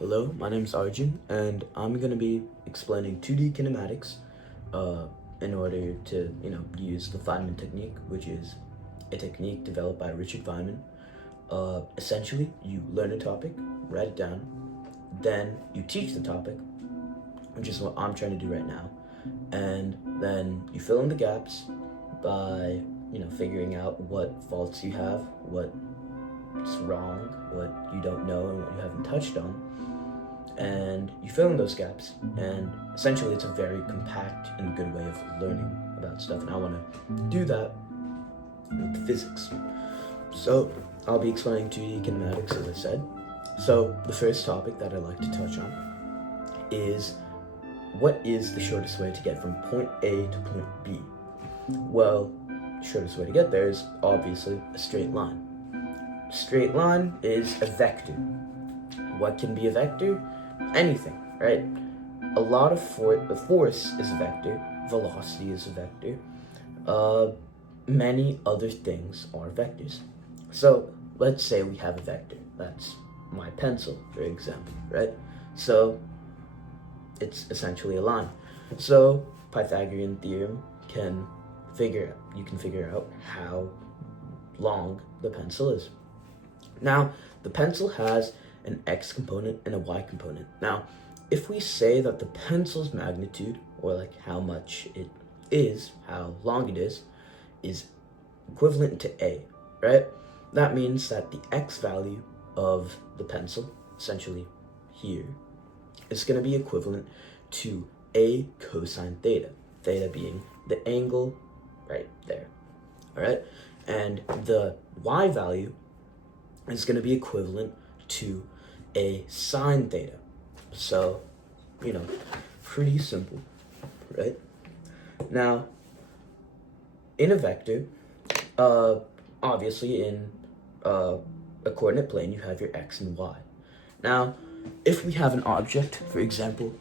Hello, my name is Arjun, and I'm going to be explaining 2D kinematics in order to, use the Feynman technique, which is a technique developed by Richard Feynman. Essentially, you learn a topic, write it down, then you teach the topic, which is what I'm trying to do right now, and then you fill in the gaps by, figuring out what faults you have, what's wrong, what you don't know, and what you haven't touched on. And you fill in those gaps, and essentially it's a very compact and good way of learning about stuff, and I want to do that with physics. So I'll be explaining 2D kinematics, as I said. So the first topic that I'd like to touch on is, what is the shortest way to get from point A to point B? Well, the shortest way to get there is obviously a straight line. Straight line is a vector. What can be a vector? Anything, right? A lot of force is a vector, velocity is a vector, many other things are vectors. So let's say we have a vector. That's my pencil, for example, right? So it's essentially a line. So Pythagorean theorem you can figure out how long the pencil is. Now, the pencil has an x component and a y component. Now, if we say that the pencil's magnitude, or like how much it is, how long it is equivalent to a, right? That means that the x value of the pencil, essentially here, is going to be equivalent to a cosine theta, theta being the angle right there, all right? And the y value is going to be equivalent to a sine theta. So, pretty simple, right? Now, in a vector, obviously in a coordinate plane, you have your x and y. Now, if we have an object, for example,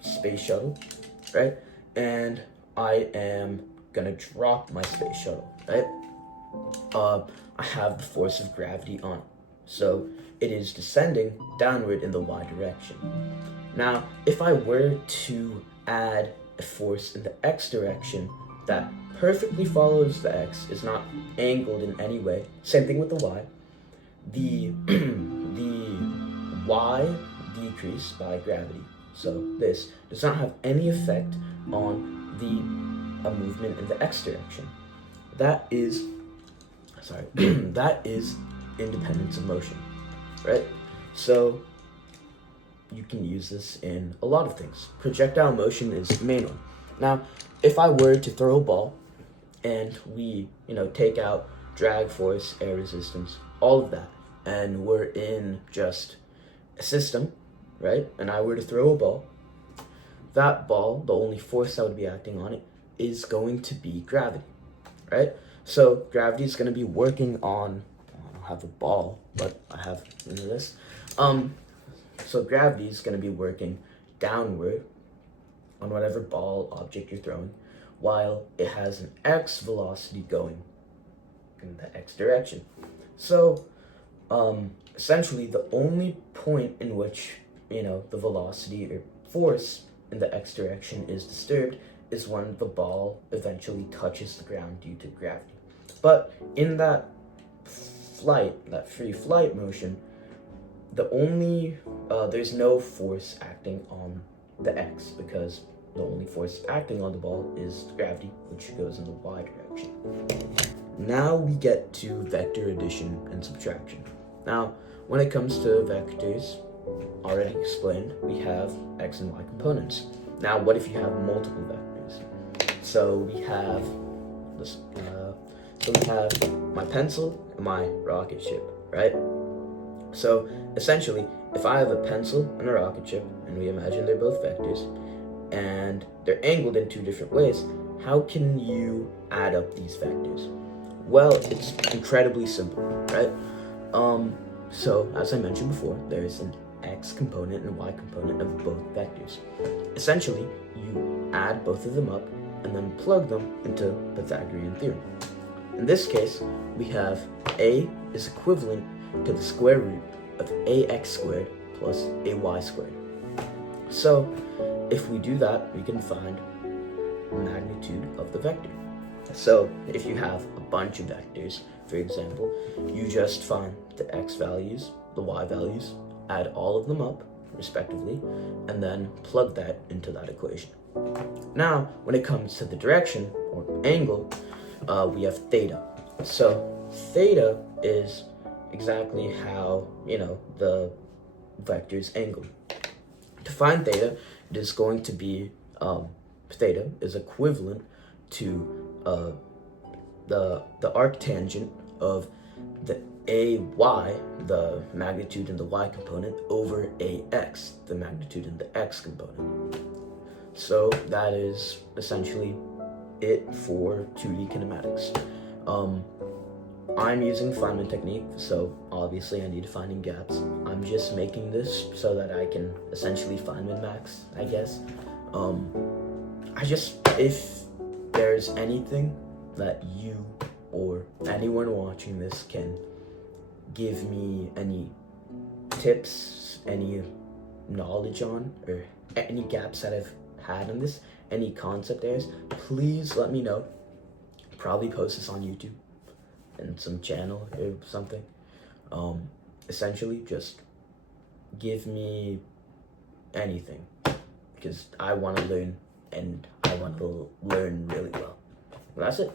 space shuttle, right? And I am gonna drop my space shuttle, right? I have the force of gravity on it. So it is descending downward in the y direction. Now, if I were to add a force in the x direction that perfectly follows the x, is not angled in any way, same thing with the y, the y decrease by gravity. So this does not have any effect on the movement in the x direction. That is independence of motion, right? So you can use this in a lot of things. Projectile motion is the main one. Now, if I were to throw a ball and we, take out drag force, air resistance, all of that, and we're in just a system, right? And I were to throw a ball, that ball, the only force that would be acting on it is going to be gravity, right? So gravity is going to be working on, I don't have a ball, but I have this. So gravity is going to be working downward on whatever ball object you're throwing, while it has an x velocity going in the x direction. So essentially the only point in which, the velocity or force in the x direction is disturbed is when the ball eventually touches the ground due to gravity. But in that free flight motion, there's no force acting on the x, because the only force acting on the ball is gravity, which goes in the y direction. Now we get to vector addition and subtraction. Now, when it comes to vectors, already explained, we have x and y components. Now, what if you have multiple vectors? So we have this. So we have my pencil and my rocket ship, right? So essentially, if I have a pencil and a rocket ship, and we imagine they're both vectors, and they're angled in two different ways, how can you add up these vectors? Well, it's incredibly simple, right? So as I mentioned before, there's an x component and y component of both vectors. Essentially, you add both of them up and then plug them into Pythagorean theorem. In this case, we have a is equivalent to the square root of ax squared plus ay squared. So if we do that, we can find magnitude of the vector. So if you have a bunch of vectors, for example, you just find the x values, the y values, add all of them up respectively, and then plug that into that equation. Now, when it comes to the direction or angle, we have theta. So theta is exactly how, the vector's angle. To find theta, it is going to be, theta is equivalent to the arctangent of the ay, the magnitude in the y component, over ax, the magnitude in the x component. So that is essentially it for 2D kinematics. I'm using Feynman technique, so obviously I need to find in gaps. I'm just making this so that I can essentially Feynman max, I guess. If there's anything that you or anyone watching this can give me any tips, any knowledge on, or any gaps that I've had in this, any concept errors, please let me know. Probably post this on YouTube and some channel or something. Essentially, just give me anything, because I want to learn, and I want to learn really well. That's it.